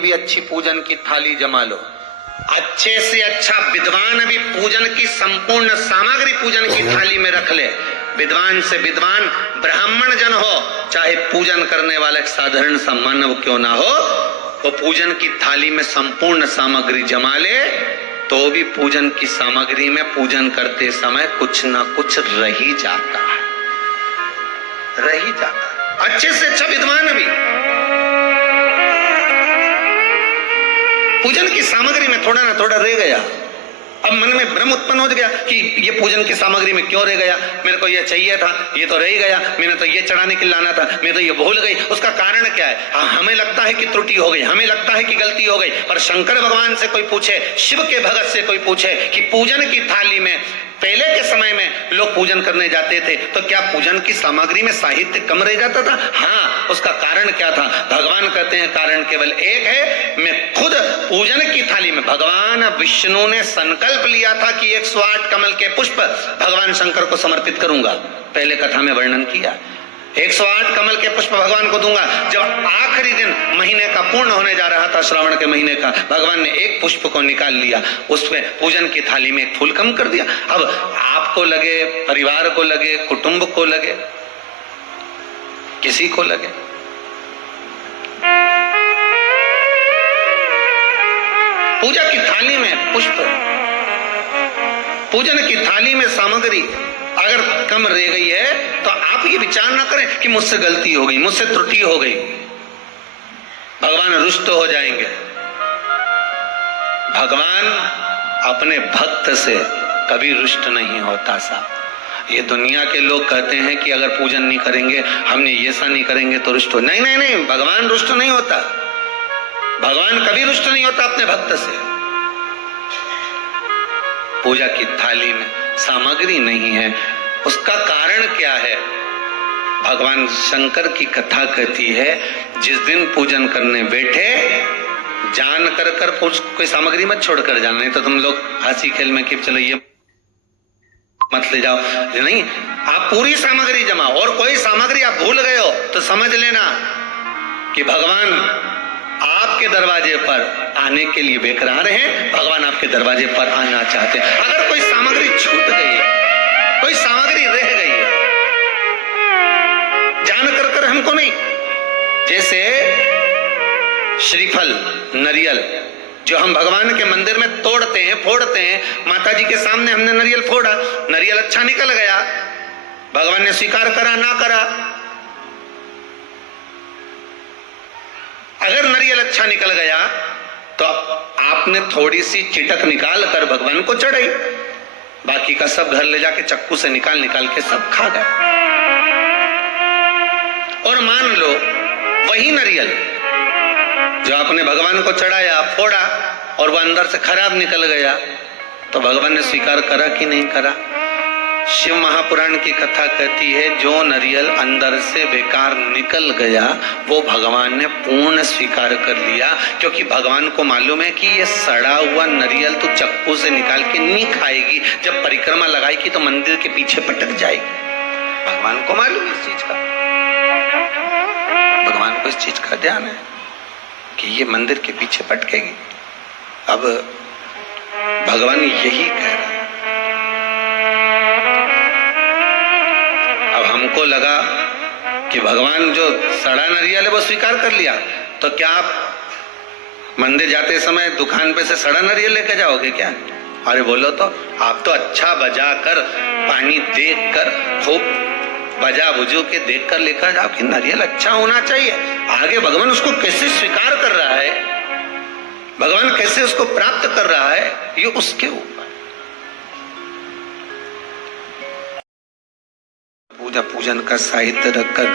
भी अच्छी पूजन की थाली जमा लो। अच्छे से अच्छा विद्वान भी पूजन की संपूर्ण सामग्री पूजन की थाली में रख ले। विद्वान से विद्वान ब्राह्मण जन हो, चाहे पूजन करने वाला साधारण सा मानव क्यों ना हो, वो पूजन की थाली में संपूर्ण सामग्री जमा ले, तो भी पूजन की सामग्री में पूजन करते समय कुछ ना कुछ रह ही जाता है, रह ही जाता है। अच्छे से अच्छा विद्वान भी पूजन की सामग्री में थोड़ा ना थोड़ा रह गया। अब मन में भ्रम उत्पन्न हो गया कि ये पूजन की सामग्री में क्यों रह गया, मेरे को ये चाहिए था, ये तो रह गया, मैंने तो ये चढ़ाने के लिए लाना था, मैं तो ये भूल गई। उसका कारण क्या है? हमें लगता है कि त्रुटि हो गई, हमें लगता है कि गलती हो गई, पर शंकर भगवान से कोई पूछे, शिव के भगत से कोई पूछे कि पूजन की थाली में पहले के समय में लोग पूजन करने जाते थे तो क्या पूजन की सामग्री में साहित्य कम रह जाता था? हाँ, उसका कारण क्या था? भगवान कहते हैं कारण केवल एक है। मैं खुद पूजन की थाली में, भगवान विष्णु ने संकल्प लिया था कि 108 कमल के पुष्प भगवान शंकर को समर्पित करूंगा। पहले कथा में वर्णन किया, 108 कमल के पुष्प भगवान को दूंगा। जब आखिरी दिन महीने का पूर्ण होने जा रहा था, श्रावण के महीने का, भगवान ने एक पुष्प को निकाल लिया, उसमें पूजन की थाली में एक फूल कम कर दिया। अब आपको लगे, परिवार को लगे, कुटुंब को लगे, किसी को लगे, पूजा की थाली में पुष्प, पूजन की थाली में सामग्री अगर कम रह गई है तो आप ये विचार ना करें कि मुझसे गलती हो गई, मुझसे त्रुटि हो गई, भगवान रुष्ट हो जाएंगे। भगवान अपने भक्त से कभी रुष्ट नहीं होता साहब। ये दुनिया के लोग कहते हैं कि अगर पूजन नहीं करेंगे, हमने ये सा नहीं करेंगे तो रुष्ट हो। नहीं नहीं नहीं, भगवान रुष्ट नहीं होता, भगवान कभी रुष्ट नहीं होता अपने भक्त से। पूजा की थाली में सामग्री नहीं है, उसका कारण क्या है? भगवान शंकर की कथा कहती है, जिस दिन पूजन करने बैठे जान कर कर कोई सामग्री मत छोड़कर जाना, नहीं तो तुम लोग हंसी खेल में कि चलो ये मत ले जाओ। नहीं, आप पूरी सामग्री जमाओ, और कोई सामग्री आप भूल गए हो तो समझ लेना कि भगवान आपके दरवाजे पर आने के लिए बेकरार हैं, भगवान आपके दरवाजे पर आना चाहते हैं। अगर कोई सामग्री छूट गई है, कोई सामग्री रह गई है, जान कर कर हमको नहीं, जैसे श्रीफल, नरियल जो हम भगवान के मंदिर में तोड़ते हैं, फोड़ते हैं, माता जी के सामने हमने नरियल फोड़ा, नरियल अच्छा निकल गया, भगवान ने स्वीकार करा ना करा। अगर नरियल अच्छा निकल गया तो आपने थोड़ी सी चिटक निकाल कर भगवान को चढ़ाई, बाकी का सब घर ले जाके चक्कू से निकाल निकाल के सब खा गए। और मान लो वही नरियल जो आपने भगवान को चढ़ाया, फोड़ा, और वह अंदर से खराब निकल गया, तो भगवान ने स्वीकार करा कि नहीं करा? शिव महापुराण की कथा कहती है, जो नरियल अंदर से बेकार निकल गया वो भगवान ने पूर्ण स्वीकार कर लिया, क्योंकि भगवान को मालूम है कि ये सड़ा हुआ नरियल तो चक्कू से निकाल के नहीं खाएगी, जब परिक्रमा लगाएगी तो मंदिर के पीछे पटक जाएगी। भगवान को मालूम है इस चीज का, भगवान को इस चीज का ध्यान है कि ये मंदिर के पीछे पटकेगी। अब भगवान यही कह रहा है। हमको लगा कि भगवान जो सड़ा नरियल है वो स्वीकार कर लिया, तो क्या आप मंदिर जाते समय दुकान पे से सड़ा नरियल लेकर जाओगे क्या? अरे बोलो तो, आप तो अच्छा बजा कर, पानी देख कर, खूब बजा बुजू के देख कर लेकर जाओ कि नरियल अच्छा होना चाहिए। आगे भगवान उसको कैसे स्वीकार कर रहा है, भगवान कैसे उसको प्राप्त कर रहा है, ये उसके ऊपर। पूजन का साहित्य रखकर,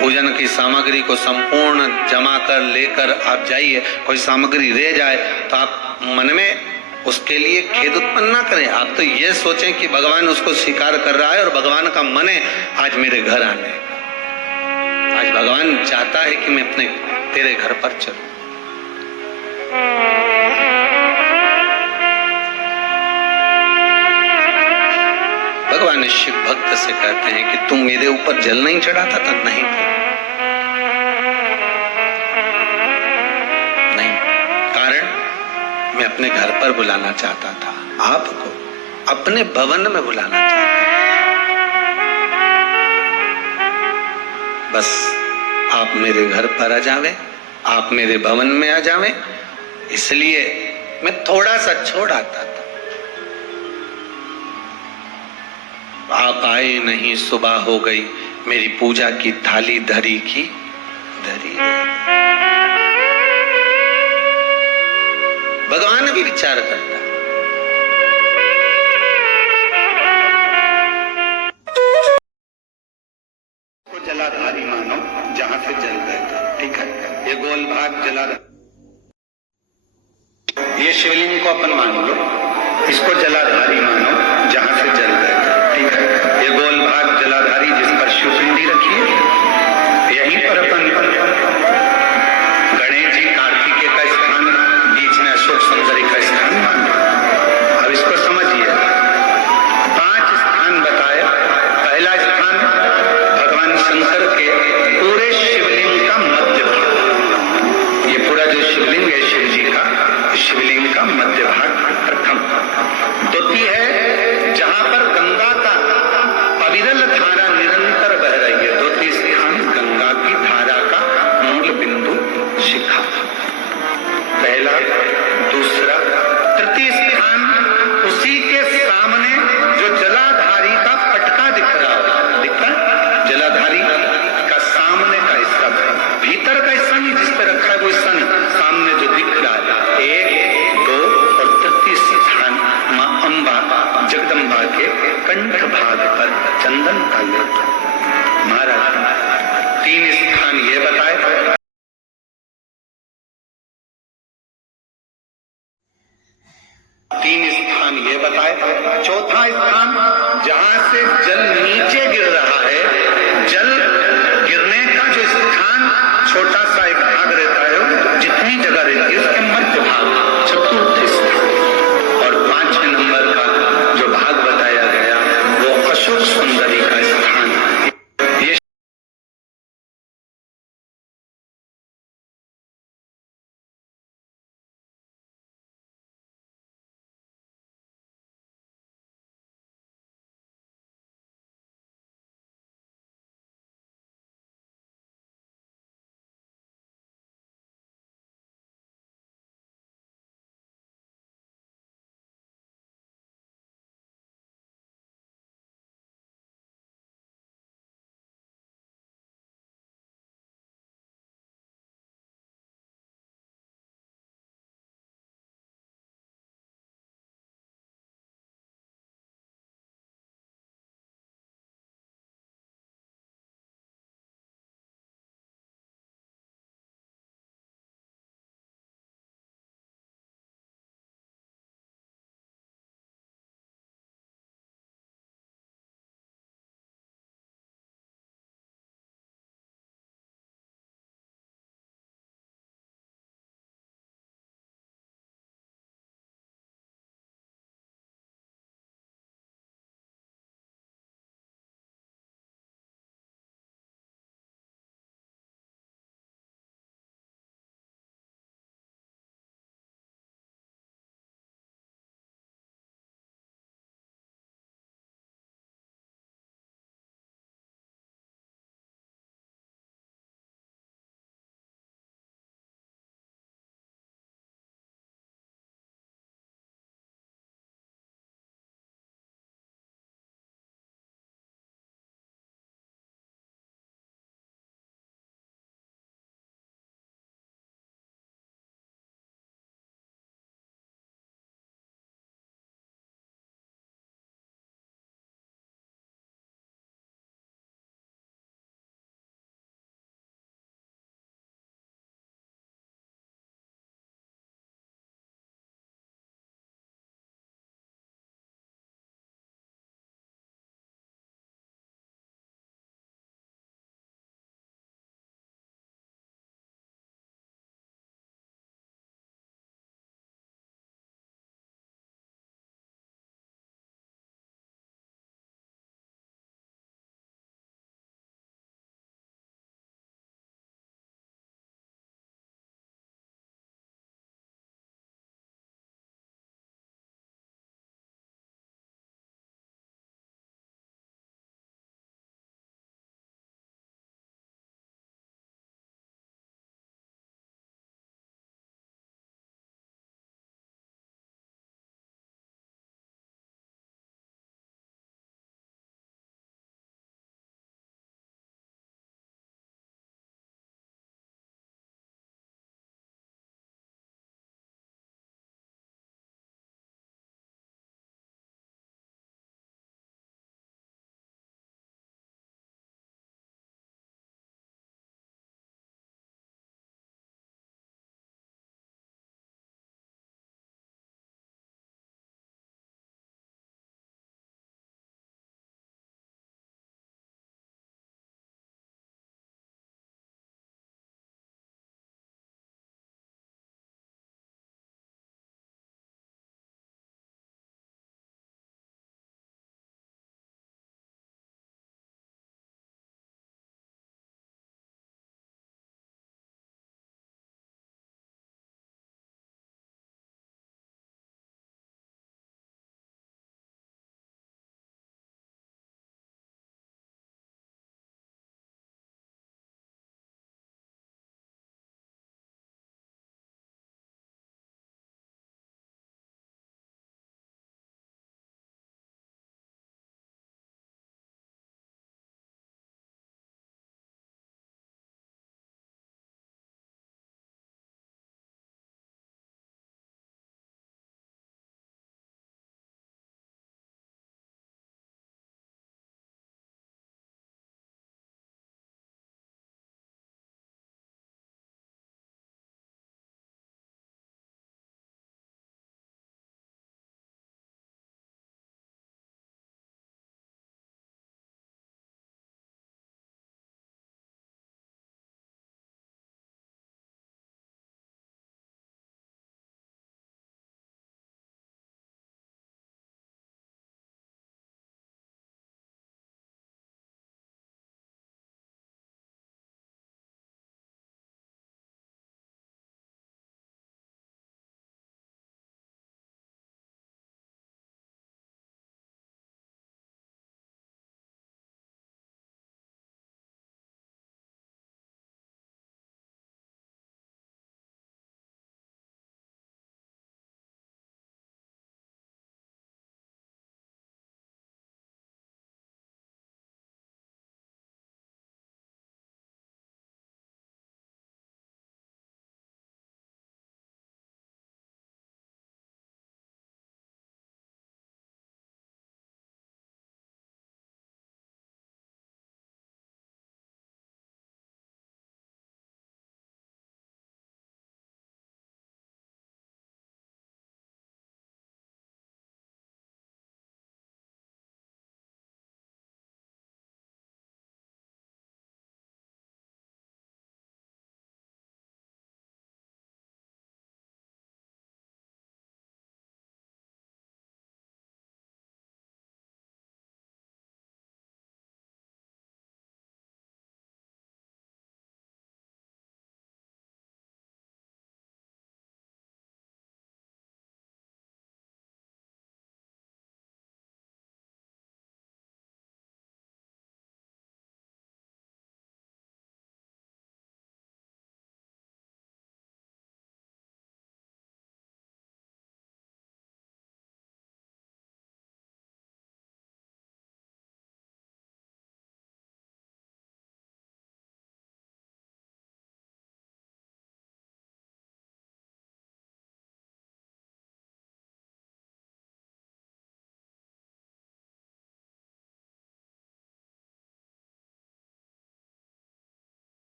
पूजन की सामग्री को संपूर्ण जमा कर लेकर आप जाइए। कोई सामग्री रह जाए तो आप मन में उसके लिए खेद उत्पन्न ना करें, आप तो ये सोचें कि भगवान उसको स्वीकार कर रहा है और भगवान का मन है आज मेरे घर आने का, आज भगवान चाहता है कि मैं अपने तेरे घर पर चलूं। भगवान शिव भक्त से कहते हैं कि तुम मेरे ऊपर जल नहीं चढ़ाता था? नहीं, नहीं। मैं अपने घर पर बुलाना चाहता था, आपको अपने भवन में बुलाना चाहता था। बस आप मेरे घर पर आ जावे, आप मेरे भवन में आ जावे, इसलिए मैं थोड़ा सा छोड़ आता था। आप आए नहीं, सुबह हो गई, मेरी पूजा की थाली धरी की धरी। भगवान भी विचार करता, को जलाधारी मानो जहां से जल बहता, ठीक है। ये गोल भाग जलाधार, ये शिवलिंग को अपन मान लो, इसको जलाधारी मानो जहां से जल बहता, ठीक है। ये गोल भाग जलाधारी जिस पर शिवपिंडी रखी है, यहीं पर अपन गणेश जी कार्तिकेय का स्थान, बीच में अशोक सुंदरी का स्थान मान लो। अब इसको समझिए, 5 स्थान बताए। पहला स्थान भगवान शंकर के पूरे शिवलिंग का मध्य भाग, ये पूरा जो शिवलिंग है शिव जी का, शिवलिंग का मध्य भाग प्रथम। द्वितीय है जहां पर गंगा का अविरल धारा निरंतर बह रही है, द्वितीय स्थान गंगा की धारा का मूल बिंदु शिखा, पहला। दूसरा, तृतीय स्थान उसी के सामने जो जलाधारी का पटका दिख रहा, दिखता है, जलाधारी का सामने का हिस्सा, भीतर का हिस्सा नहीं जिस पे रखा है वो सन, सामने जो दिख रहा है, 1, 2 और तृतीय स्थान मां अंबा जगदम्बा के कंठ भाग पर चंदन का लेप। महाराज 3 स्थान ये बताए, चौथा स्थान जहां से जल नीचे गिर रहा है, जल गिरने का जो स्थान छोटा सा एक भाग